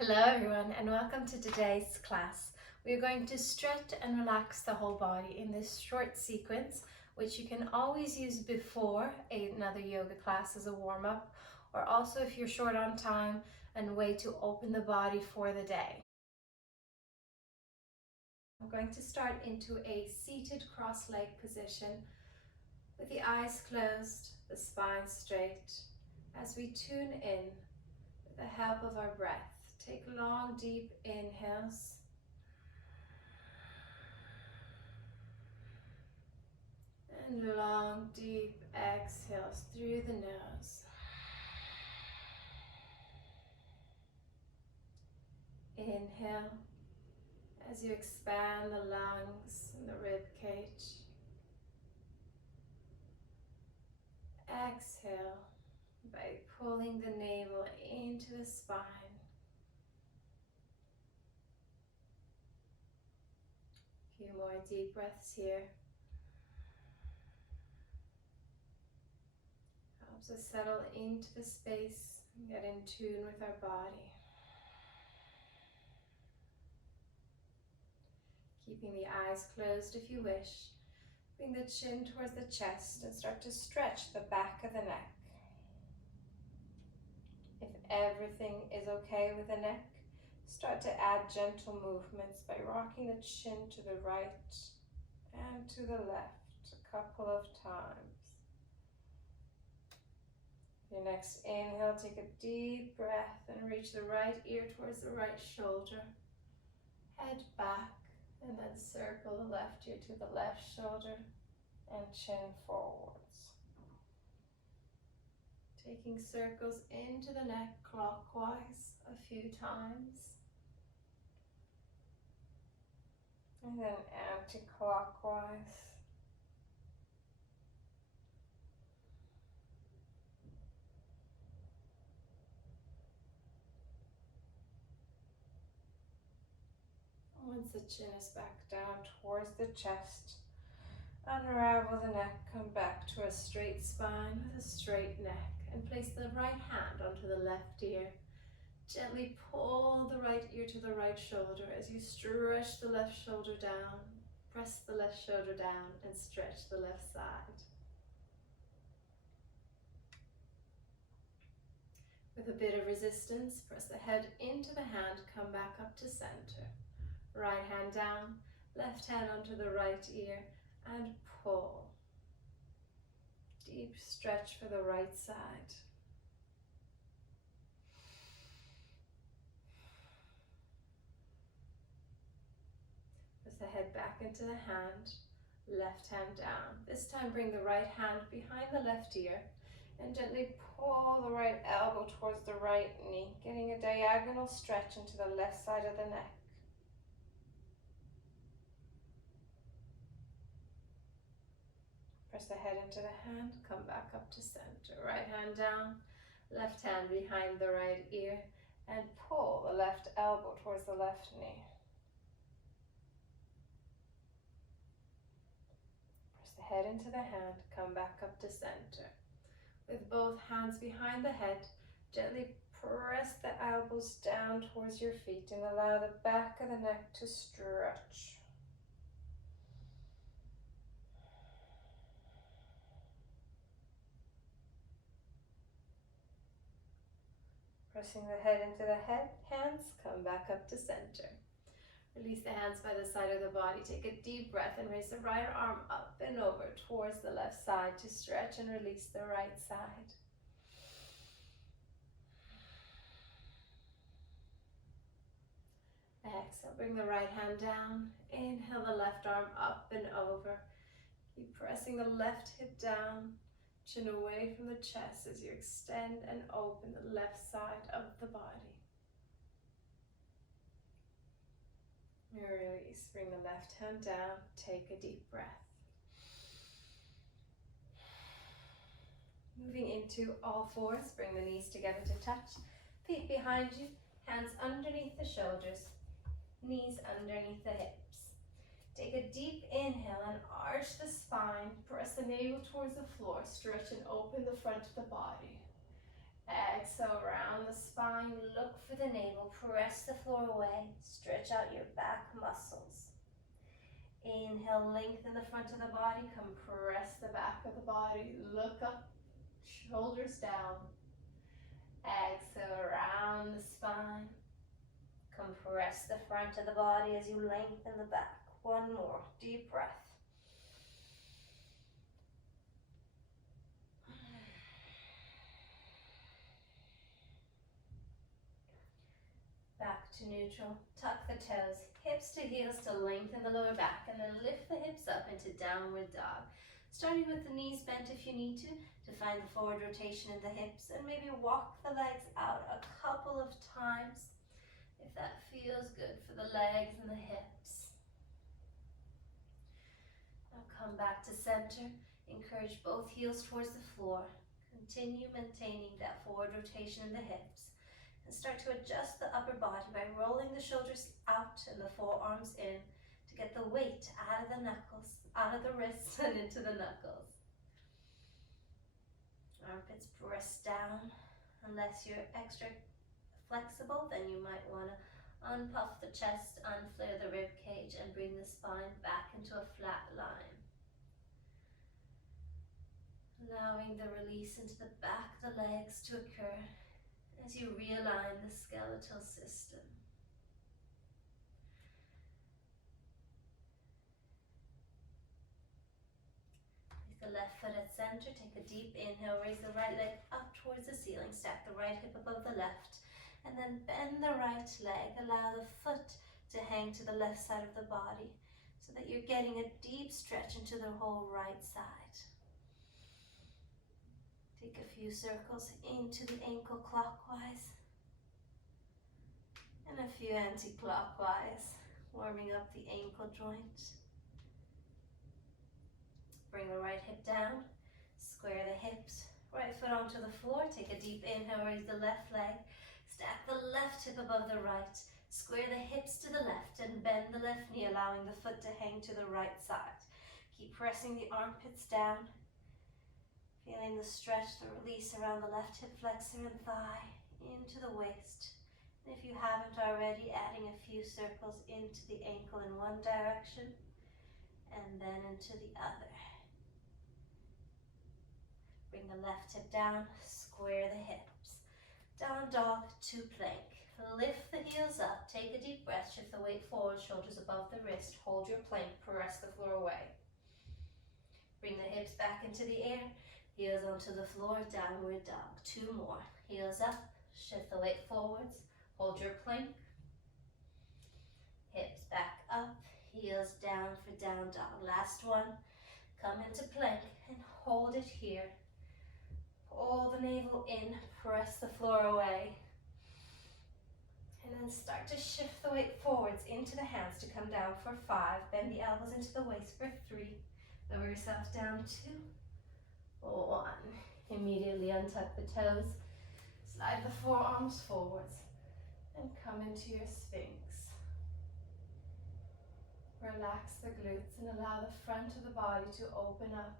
Hello everyone and welcome to today's class. We are going to stretch and relax the whole body in this short sequence, which you can always use before another yoga class as a warm-up, or also if you're short on time and way to open the body for the day. I'm going to start into a seated cross-leg position with the eyes closed, the spine straight, as we tune in with the help of our breath. Take long, deep inhales and long, deep exhales through the nose. Inhale as you expand the lungs and the rib cage. Exhale by pulling the navel into the spine. A few more deep breaths here. Helps us settle into the space and get in tune with our body. Keeping the eyes closed if you wish. Bring the chin towards the chest and start to stretch the back of the neck. If everything is okay with the neck, start to add gentle movements by rocking the chin to the right and to the left a couple of times. Your next inhale, take a deep breath and reach the right ear towards the right shoulder. Head back and then circle the left ear to the left shoulder and chin forwards. Taking circles into the neck clockwise a few times. And then anti-clockwise. Once the chin is back down towards the chest, unravel the neck, come back to a straight spine with a straight neck, and place the right hand onto the left ear. Gently pull the right ear to the right shoulder as you stretch the left shoulder down. Press the left shoulder down and stretch the left side. With a bit of resistance, press the head into the hand, come back up to center. Right hand down, left hand onto the right ear, and pull. Deep stretch for the right side. Press the head back into the hand, left hand down. This time bring the right hand behind the left ear and gently pull the right elbow towards the right knee, getting a diagonal stretch into the left side of the neck. Press the head into the hand, come back up to center. Right hand down, left hand behind the right ear, and pull the left elbow towards the left knee. Press the head into the hand, come back up to center. With both hands behind the head, gently press the elbows down towards your feet and allow the back of the neck to stretch. Pressing the head into the hands, come back up to center. Release the hands by the side of the body. Take a deep breath and raise the right arm up and over towards the left side to stretch and release the right side. Exhale, bring the right hand down. Inhale the left arm up and over. Keep pressing the left hip down. Chin away from the chest as you extend and open the left side of the body. Release, bring the left hand down, take a deep breath. Moving into all fours, bring the knees together to touch. Feet behind you, hands underneath the shoulders, knees underneath the hips. Take a deep inhale and arch the spine. Press the navel towards the floor. Stretch and open the front of the body. Exhale, round the spine, look for the navel, press the floor away, stretch out your back muscles. Inhale, lengthen the front of the body, compress the back of the body, look up, shoulders down. Exhale, round the spine, compress the front of the body as you lengthen the back. One more, deep breath. Back to neutral, tuck the toes, hips to heels to lengthen the lower back, and then lift the hips up into downward dog. Starting with the knees bent if you need to find the forward rotation in the hips, and maybe walk the legs out a couple of times if that feels good for the legs and the hips. Now come back to center, encourage both heels towards the floor. Continue maintaining that forward rotation in the hips. And start to adjust the upper body by rolling the shoulders out and the forearms in to get the weight out of the knuckles, out of the wrists and into the knuckles. Armpits press down. Unless you're extra flexible, then you might want to unpuff the chest, unflare the rib cage, and bring the spine back into a flat line. Allowing the release into the back of the legs to occur as you realign the skeletal system. Place the left foot at center, take a deep inhale, raise the right leg up towards the ceiling, stack the right hip above the left, and then bend the right leg. Allow the foot to hang to the left side of the body so that you're getting a deep stretch into the whole right side. Take a few circles into the ankle clockwise and a few anti-clockwise, warming up the ankle joint. Bring the right hip down, square the hips, right foot onto the floor, take a deep inhale, raise the left leg, stack the left hip above the right, square the hips to the left and bend the left knee, allowing the foot to hang to the right side. Keep pressing the armpits down. Feeling the stretch, the release around the left hip flexor and thigh into the waist. And if you haven't already, adding a few circles into the ankle in one direction and then into the other. Bring the left hip down, square the hips. Down dog to plank. Lift the heels up, take a deep breath, shift the weight forward, shoulders above the wrist, hold your plank, press the floor away. Bring the hips back into the air. Heels onto the floor, downward dog. Two more. Heels up, shift the weight forwards, hold your plank. Hips back up, heels down for down dog. Last one. Come into plank and hold it here. Pull the navel in, press the floor away. And then start to shift the weight forwards into the hands to come down for 5. Bend the elbows into the waist for 3. Lower yourself down 2. 1. Immediately untuck the toes, slide the forearms forwards, and come into your Sphinx. Relax the glutes and allow the front of the body to open up.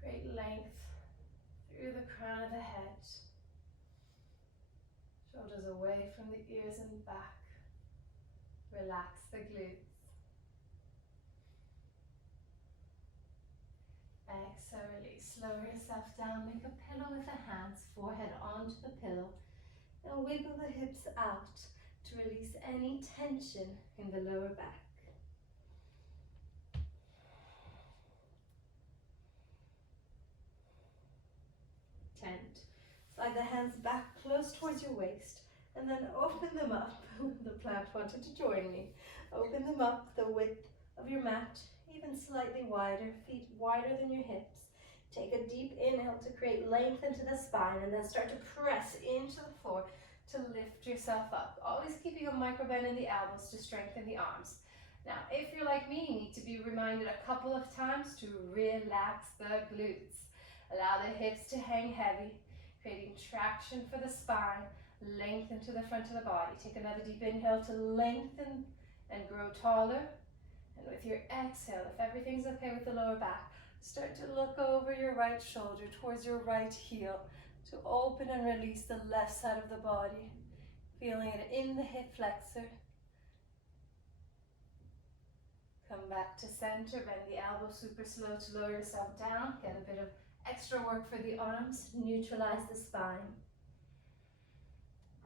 Create length through the crown of the head. Shoulders away from the ears and back. Relax the glutes. Exhale, release. Lower yourself down. Make a pillow with the hands, forehead onto the pillow. And wiggle the hips out to release any tension in the lower back. Tent. Slide the hands back close towards your waist and then open them up. The plant wanted to join me. Open them up the width of your mat, even slightly wider, feet wider than your hips. Take a deep inhale to create length into the spine and then start to press into the floor to lift yourself up. Always keeping a micro bend in the elbows to strengthen the arms. Now, if you're like me, you need to be reminded a couple of times to relax the glutes. Allow the hips to hang heavy, creating traction for the spine, lengthen to the front of the body. Take another deep inhale to lengthen and grow taller. And with your exhale, if everything's okay with the lower back, Start to look over your right shoulder towards your right heel to open and release the left side of the body. Feeling it in the hip flexor. Come back to center, bend the elbow super slow to lower yourself down. Get a bit of extra work for the arms, neutralize the spine.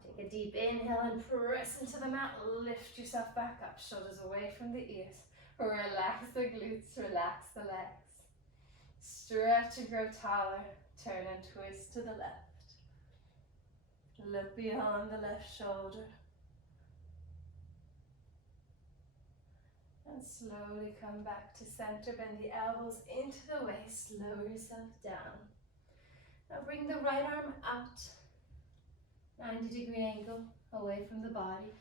Take a deep inhale and press into the mat. Lift yourself back up, shoulders away from the ears. Relax the glutes, relax the legs. Stretch and grow taller. Turn and twist to the left. Look beyond the left shoulder. And slowly come back to center. Bend the elbows into the waist. Lower yourself down. Now bring the right arm out. 90-degree angle away from the body.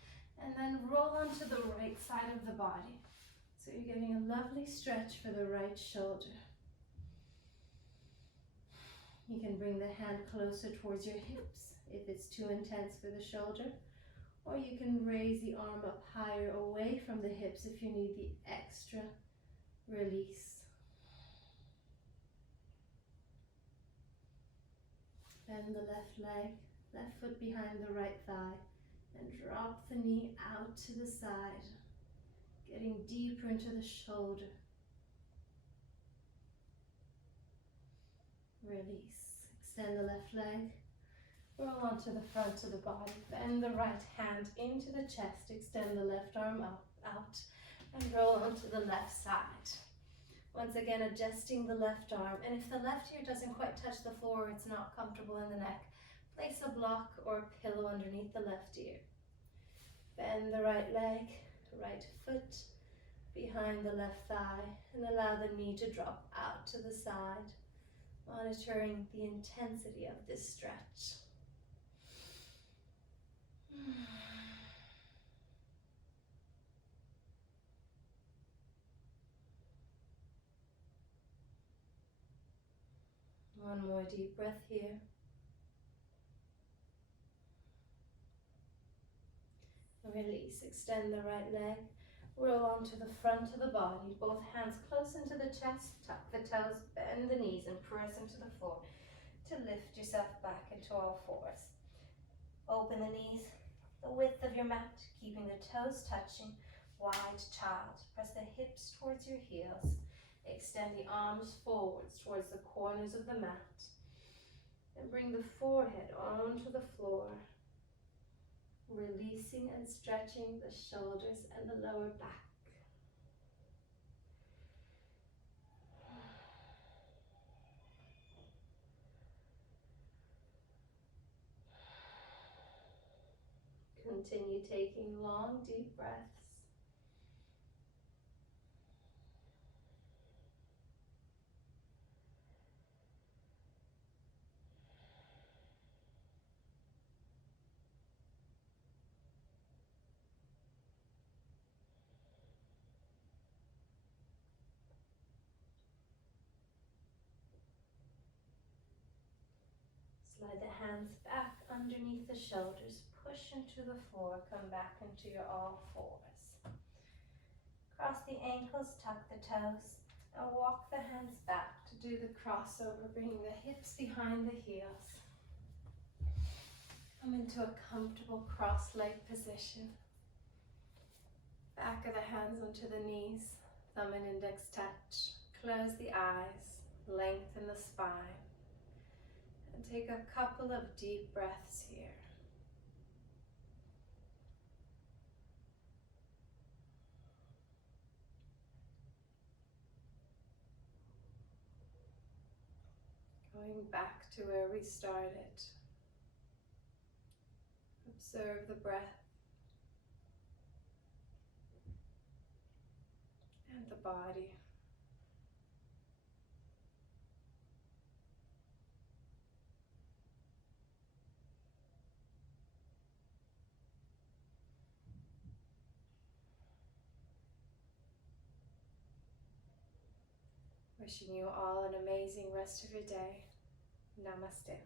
And then roll onto the right side of the body. So you're getting a lovely stretch for the right shoulder. You can bring the hand closer towards your hips if it's too intense for the shoulder. Or you can raise the arm up higher away from the hips if you need the extra release. Bend the left leg, left foot behind the right thigh, and drop the knee out to the side, getting deeper into the shoulder. Release. Extend the left leg. Roll onto the front of the body. Bend the right hand into the chest. Extend the left arm out and roll onto the left side. Once again, adjusting the left arm. And if the left ear doesn't quite touch the floor, it's not comfortable in the neck, place a block or a pillow underneath the left ear. Bend the right leg, right foot behind the left thigh, and allow the knee to drop out to the side, monitoring the intensity of this stretch. One more deep breath here. Release, extend the right leg, roll onto the front of the body, both hands close into the chest, tuck the toes, bend the knees and press into the floor to lift yourself back into all fours. Open the knees the width of your mat, keeping the toes touching, wide child. Press the hips towards your heels. Extend the arms forwards towards the corners of the mat. And bring the forehead onto the floor, releasing and stretching the shoulders and the lower back. Continue taking long, deep breaths. Slide the hands back underneath the shoulders. Push into the floor. Come back into your all fours. Cross the ankles, tuck the toes, and walk the hands back to do the crossover, bringing the hips behind the heels. Come into a comfortable cross-leg position. Back of the hands onto the knees, thumb and index touch. Close the eyes, lengthen the spine. And take a couple of deep breaths here. Going back to where we started. Observe the breath and the body. Wishing you all an amazing rest of your day. Namaste.